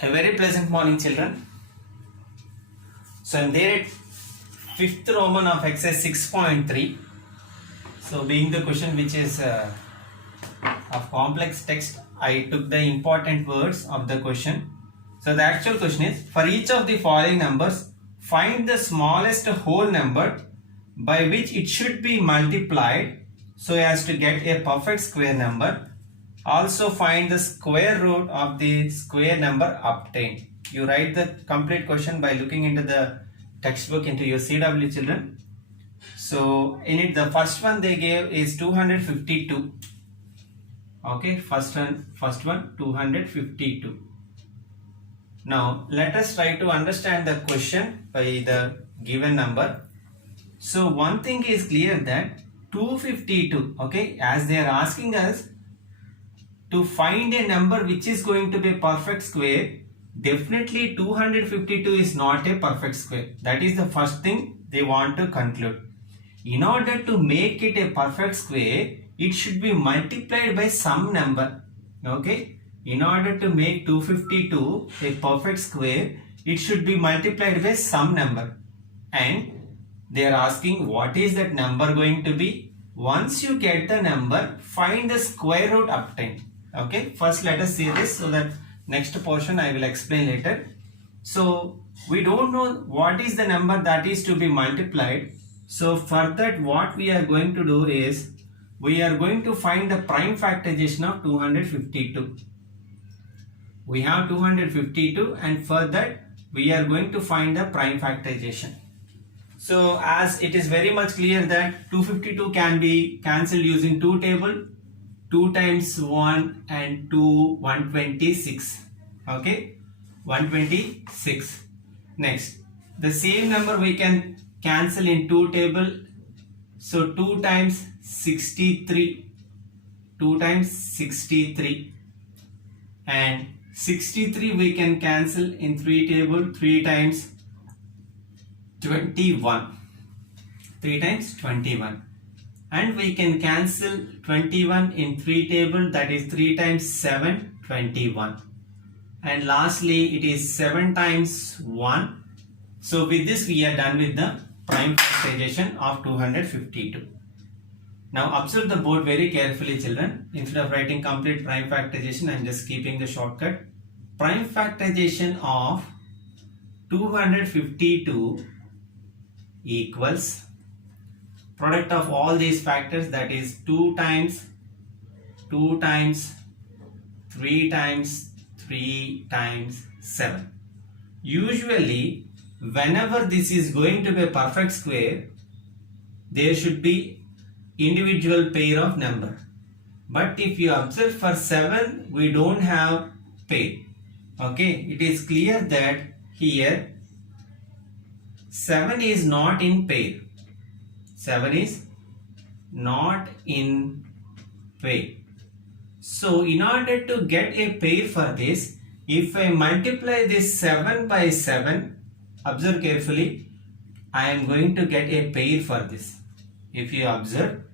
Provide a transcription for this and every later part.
A very pleasant morning, children. So I'm there at 5th Roman of exercise 6.3. So being the question which is of complex text, I took the important words of the question. So the actual question is, for each of the following numbers, find the smallest whole number by which it should be multiplied so as to get a perfect square number. Also find the square root of the square number obtained. You write the complete question by looking into the textbook into your CW, children. So in it, the first one they gave is 252. Okay, first one 252. Now let us try to understand the question by the given number. So one thing is clear that 252, okay, as they are asking us to find a number which is going to be a perfect square, definitely 252 is not a perfect square. That is the first thing they want to conclude. In order to make it a perfect square, it should be multiplied by some number. Okay, in order to make 252 a perfect square, it should be multiplied by some number. And they are asking what is that number going to be. Once you get the number, find the square root obtained. Okay, first let us see this so that next portion I will explain later. So we don't know what is the number that is to be multiplied. So for that, what we are going to do is we are going to find the prime factorization of 252. We have 252 and for that we are going to find the prime factorization. So as it is very much clear that 252 can be cancelled using two table, 2 times 1 and 2, 126. Okay, 126. Next, the same number we can cancel in 2 table. So 2 times 63. 2 times 63. And 63 we can cancel in 3 table. 3 times 21. 3 times 21. And we can cancel 21 in 3 table, that is 3 times 7, 21. And lastly it is 7 times 1. So with this we are done with the prime factorization of 252. Now observe the board very carefully, children. Instead of writing complete prime factorization, I am just keeping the shortcut. Prime factorization of 252 equals product of all these factors, that is 2 times 2 times 3 times 3 times 7. Usually whenever this is going to be a perfect square, there should be individual pair of number. But if you observe for 7, we don't have pair. Okay, it is clear that here 7 is not in pair. 7 is not in pair. So in order to get a pair for this, if I multiply this 7 by 7, observe carefully, I am going to get a pair for this. If you observe,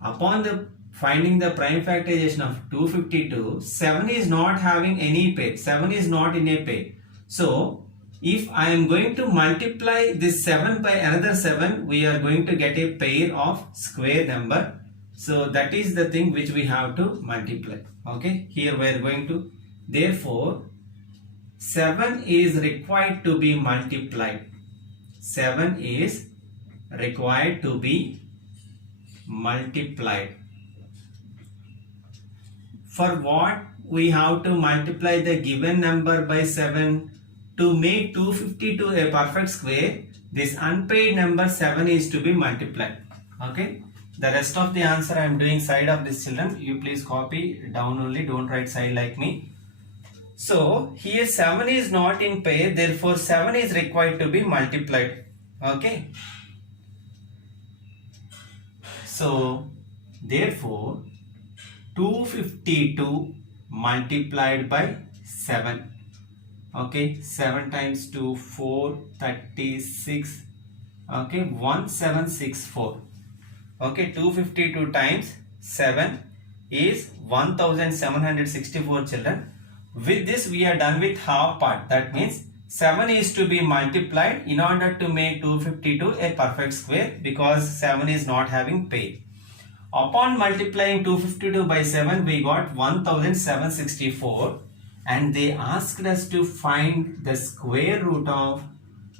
upon the finding the prime factorization of 252, 7 is not having any pair. 7 is not in a pair. So if I am going to multiply this 7 by another 7, we are going to get a pair of square number. So that is the thing which we have to multiply. Okay, here we are going to, therefore 7 is required to be multiplied. 7 is required to be multiplied. For what we have to multiply the given number by 7? To make 252 a perfect square, this unpaired number 7 is to be multiplied. Okay, the rest of the answer I am doing side of this, children. You please copy down only, don't write side like me. So here 7 is not in pair, therefore 7 is required to be multiplied. Okay, so therefore 252 multiplied by 7. Okay, 7 times 2, 4, 36. Okay, 1764. Okay, 252 times 7 is 1764, children. With this we are done with half part. That means 7 is to be multiplied in order to make 252 a perfect square, because 7 is not having pair. Upon multiplying 252 by 7, we got 1764, and they asked us to find the square root of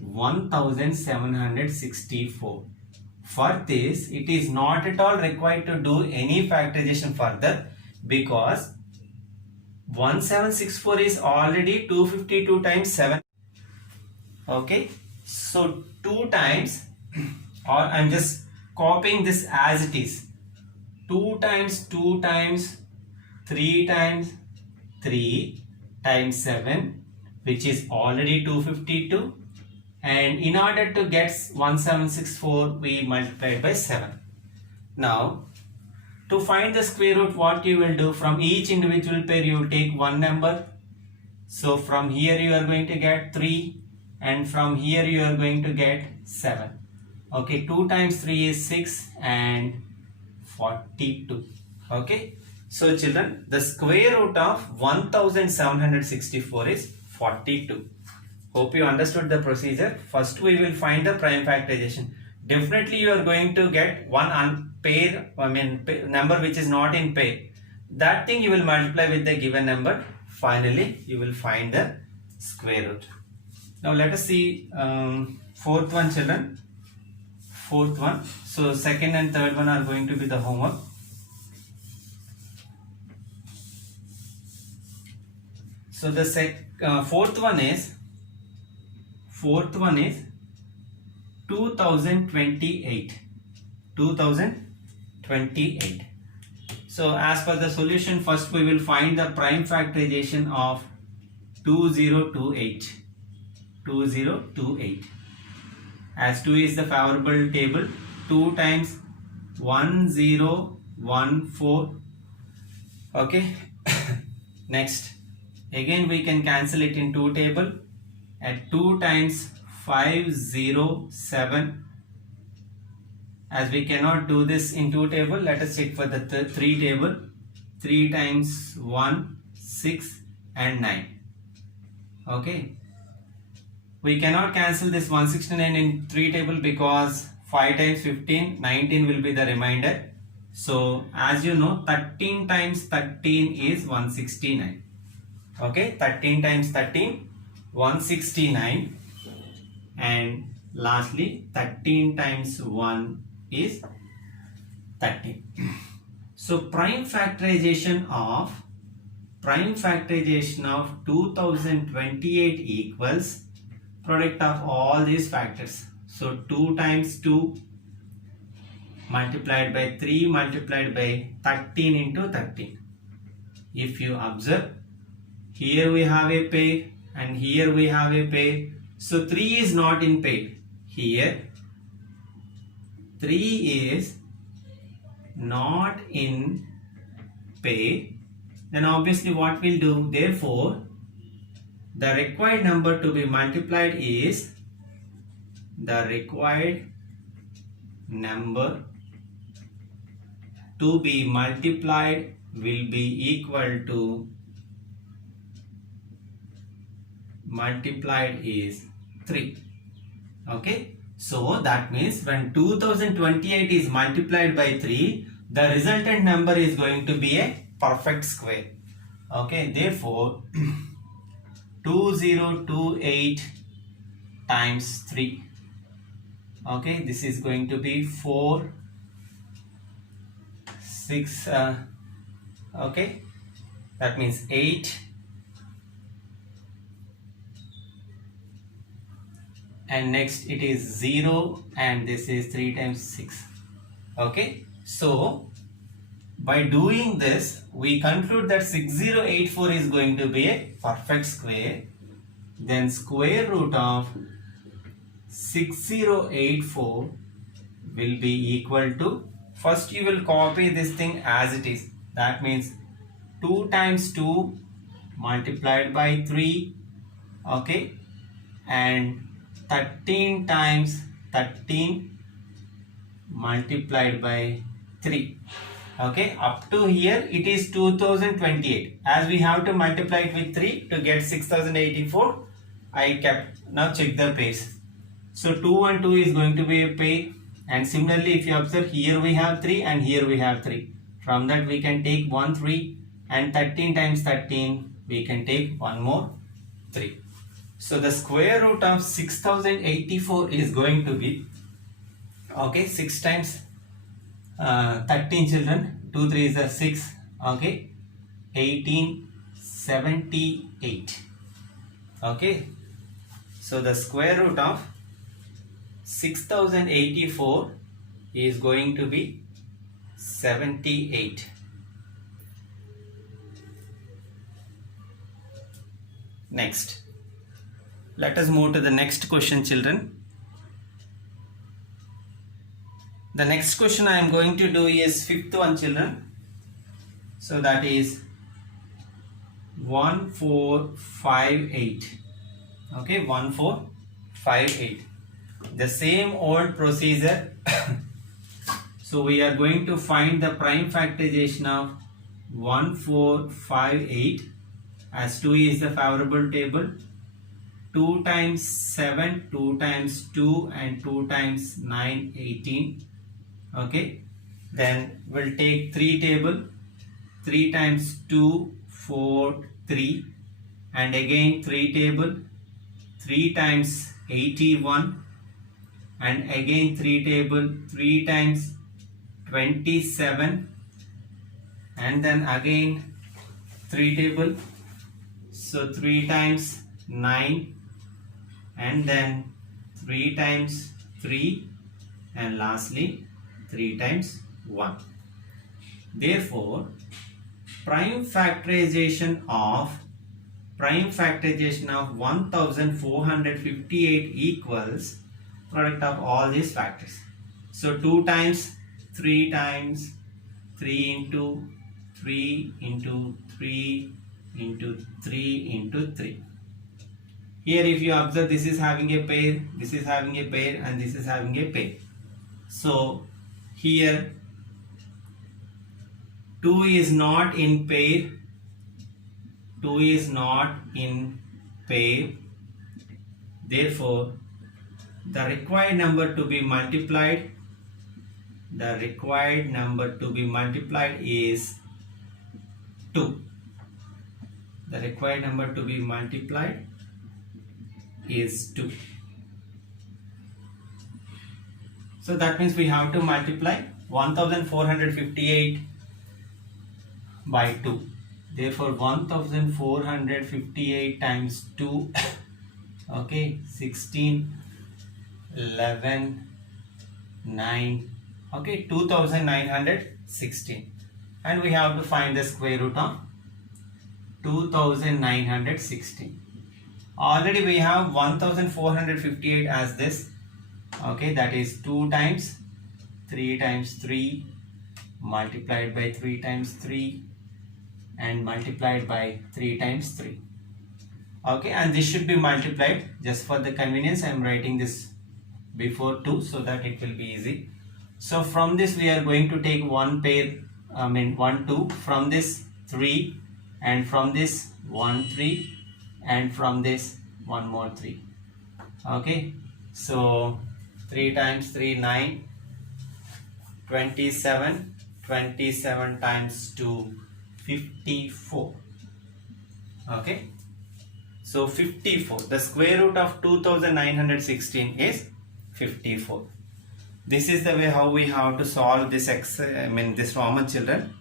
1764. For this, it is not at all required to do any factorization further, because 1764 is already 252 times 7. Okay, so 2 times, or I am just copying this as it is, 2 times 2 times 3 times 3 times 7, which is already 252, and in order to get 1764 we multiply by 7. Now to find the square root, what you will do, from each individual pair you will take one number. So from here you are going to get 3, and from here you are going to get 7. Okay, 2 times 3 is 6 and 42. Okay, so children, the square root of 1764 is 42. Hope you understood the procedure. First we will find the prime factorization. Definitely you are going to get one number which is not in pair. That thing you will multiply with the given number. Finally you will find the square root. Now let us see fourth one, children. Fourth one. So second and third one are going to be the homework. So the fourth one is 2028. 2028. So as per the solution, first we will find the prime factorization of 2028. 2028. As 2 is the favorable table, 2 times 1014. Okay. Next, again we can cancel it in 2 table. At 2 times 507. As we cannot do this in 2 table, let us check for the 3 table. 3 times 1, 6 and 9. Okay. We cannot cancel this 169 in 3 table, because 5 times 15, 19 will be the remainder. So as you know, 13 times 13 is 169. Okay, 13 times 13, 169, and lastly 13 times 1 is 13. So prime factorization of 2028 equals product of all these factors. So 2 times 2 multiplied by 3 multiplied by 13 into 13. If you observe, here we have a pair and here we have a pair. So 3 is not in pair. Here 3 is not in pair. Then obviously what we'll do, therefore the required number to be multiplied is, the required number to be multiplied will be equal to, multiplied is 3. Okay, so that means when 2028 is multiplied by 3, the resultant number is going to be a perfect square. Okay, therefore 2028 times 3. Okay, this is going to be 4, 6, okay, that means 8, and next it is 0, and this is 3 times 6. Okay, so by doing this we conclude that 6084 is going to be a perfect square. Then square root of 6084 will be equal to, first you will copy this thing as it is. That means 2 times 2 multiplied by 3. Okay, and 13 times 13 multiplied by 3. Okay, up to here it is 2028. As we have to multiply it with 3 to get 6084, I kept. Now check the pairs. So 2 and 2 is going to be a pair, and similarly if you observe, here we have 3 and here we have 3. From that we can take 1 3, and 13 times 13 we can take one more 3. So the square root of 6084 is going to be, okay, 6 times 13 children, 2 3 is 6, okay, 1878. Okay, so the square root of 6084 is going to be 78. Next, let us move to the next question, children. The next question I am going to do is fifth one, children. So that is 1458. Okay, 1458. The same old procedure. So we are going to find the prime factorization of 1458, as 2 is the favorable table. 2 times 7, 2 times 2, and 2 times 9, 18. Okay, then we'll take 3 table. 3 times 2, 4, 3, and again 3 table. 3 times 81, and again 3 table. 3 times 27, and then again 3 table. So 3 times 9, and then 3 times 3, and lastly 3 times 1. Therefore, prime factorization of 1458 equals product of all these factors. So 2 times 3 times 3 into 3 into 3 into 3 into 3. Here if you observe, this is having a pair, this is having a pair, and this is having a pair. So here 2 is not in pair, 2 is not in pair. Therefore, the required number to be multiplied, is 2. The required number to be multiplied is 2. So that means we have to multiply 1458 by 2. Therefore 1458 times 2, okay, 16, 11, 9, okay, 2916, and we have to find the square root of 2916. Already we have 1458 as this, okay, that is 2 times 3 times 3 multiplied by 3 times 3 and multiplied by 3 times 3. Okay, and this should be multiplied. Just for the convenience, I am writing this before 2 so that it will be easy. So from this we are going to take one pair, 1 2, from this 3, and from this 1 3, and from this one more 3. Okay, so 3 times 3 9, 27, 27 times 2 54. Okay, so 54, the square root of 2916 is 54. This is the way how we have to solve this this Roman, children.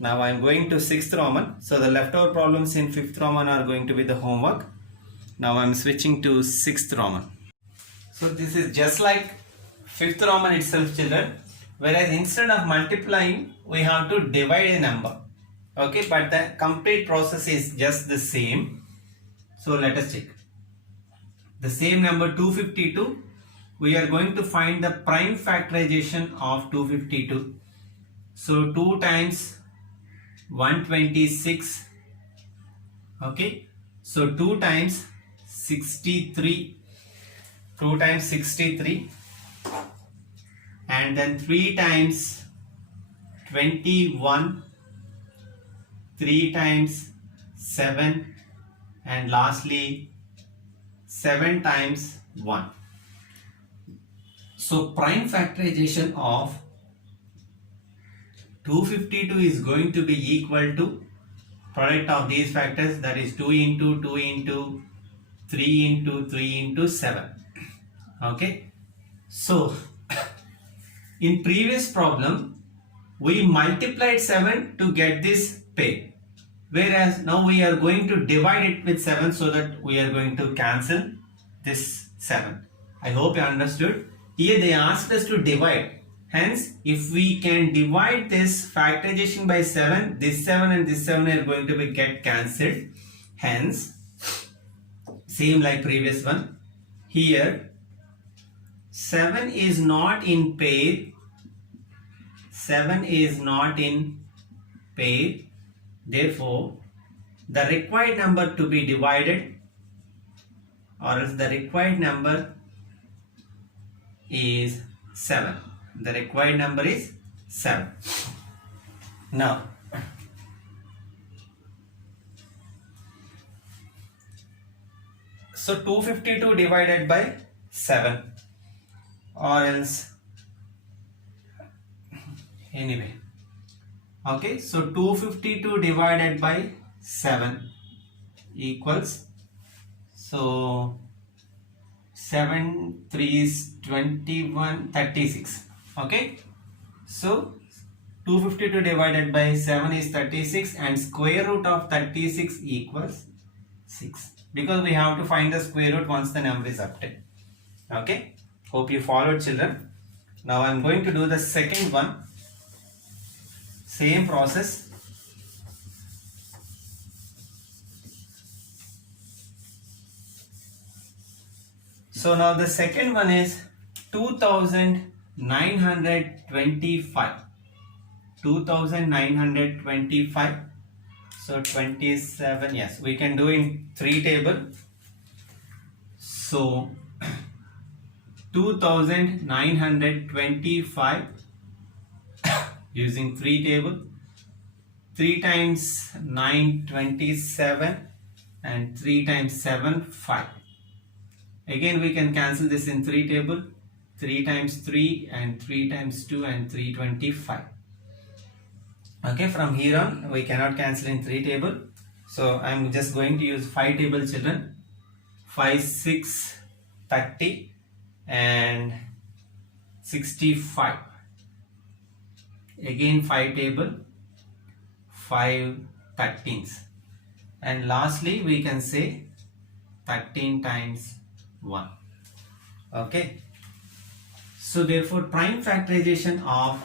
Now I am going to 6th Roman. So the leftover problems in 5th Roman are going to be the homework. Now I am switching to 6th Roman. So this is just like 5th Roman itself, children. Whereas instead of multiplying, we have to divide a number. Okay, but the complete process is just the same. So let us check. The same number 252, we are going to find the prime factorization of 252. So 2 times 126. Okay, so 2 times 63. 2 times 63, and then 3 times 21, 3 times 7, and lastly 7 times 1. So prime factorization of 252 is going to be equal to product of these factors, that is 2 into 2 into 3 into 3 into 7. Okay, so in previous problem we multiplied 7 to get this pair, whereas now we are going to divide it with 7 so that we are going to cancel this 7. I hope you understood. Here they asked us to divide. Hence, if we can divide this factorization by 7, this 7 and this 7 are going to be get cancelled. Hence, same like previous one. Here, 7 is not in pair. 7 is not in pair. Therefore, the required number to be divided, or else the required number is 7. The required number is 7. Now, so 252 divided by 7, or else anyway. Okay, so 252 divided by 7 equals, so 7 3 is 21, 36. Okay, so 252 divided by 7 is 36, and square root of 36 equals 6, because we have to find the square root once the number is updated. Okay, hope you followed, children. Now I am going to do the second one, same process. So now the second one is 2925. 2925. So 27. Yes, we can do in 3 table. So 2925 using 3 table. 3 times 9, 27, and 3 times 7, 5. Again we can cancel this in 3 table. 3 times 3 and 3 times 2 and 325. Okay, from here on we cannot cancel in 3 table. So I am just going to use 5 table, children. 5, 6, 30 and 65. Again 5 table, 5 13s, and lastly we can say 13 times 1. Okay, so therefore prime factorization of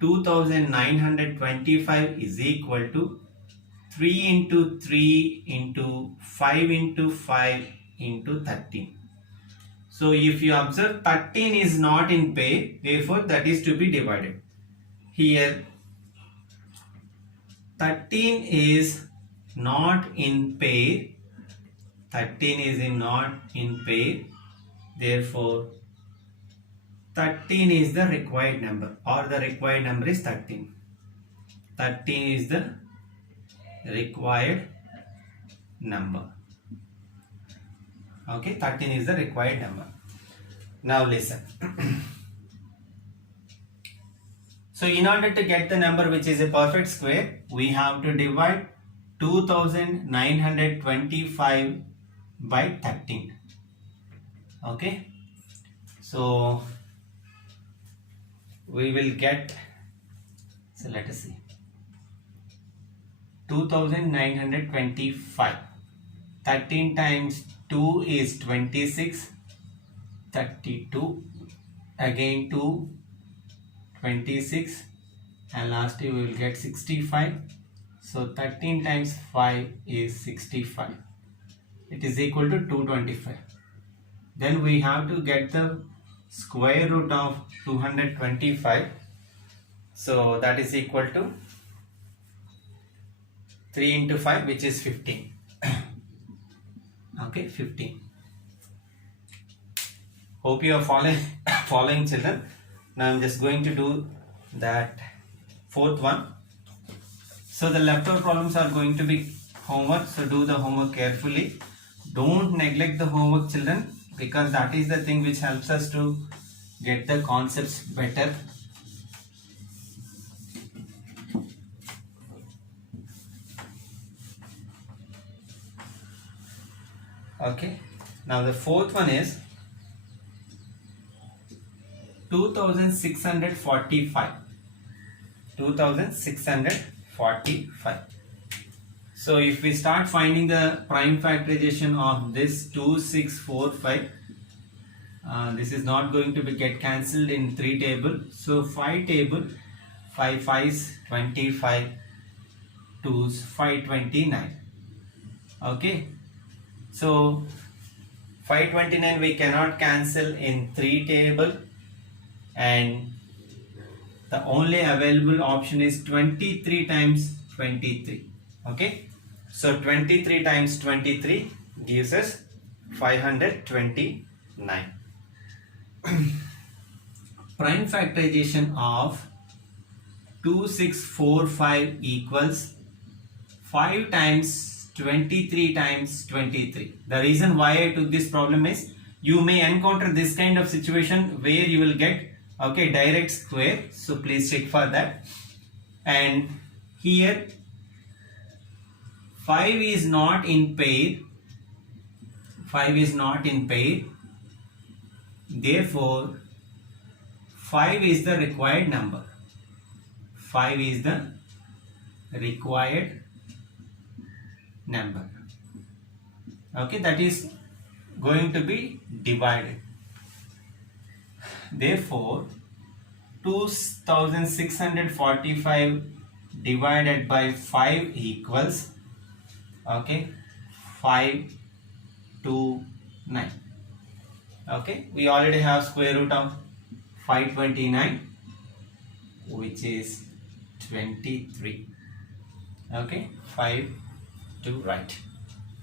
2925 is equal to 3 into 3 into 5 into 5 into 13. So if you observe, 13 is not in pair, therefore that is to be divided. Here 13 is not in pair. 13 is not in pair. Therefore 13 is the required number, or the required number is 13. 13 is the required number. Okay, 13 is the required number. Now listen. So in order to get the number which is a perfect square, we have to divide 2925 by 13. Okay, so we will get, so let us see, 2925. 13 times 2 is 26, 32, again 2, 26, and lastly we will get 65. So 13 times 5 is 65. It is equal to 225. Then we have to get the square root of 225. So that is equal to 3 into 5, which is 15. Okay, 15. Hope you are following, children. Now I am just going to do that fourth one. So the leftover problems are going to be homework, so do the homework carefully. Don't neglect the homework, children, because that is the thing which helps us to get the concepts better. Okay, now the fourth one is 2645. 2645. So if we start finding the prime factorization of this 2645, this is not going to be get cancelled in 3 table. So 5 table, 5 5s 25, 2s 529. Okay, so 529 we cannot cancel in 3 table, and the only available option is 23 times 23. Okay, so 23 times 23 gives us 529. Prime factorization of 2645 equals 5 times 23 times 23. The reason why I took this problem is you may encounter this kind of situation where you will get direct square, so please check for that. And here 5 is not in pair, 5 is not in pair, therefore 5 is the required number, 5 is the required number. Okay, that is going to be divided. Therefore 2645 divided by 5 equals 529. Okay, we already have square root of 529, which is 23. Okay, 5 to right.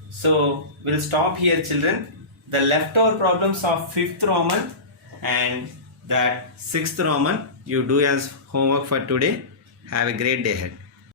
So we'll stop here, children. The leftover problems of 5th Roman and that 6th Roman you do as homework for today. Have a great day ahead.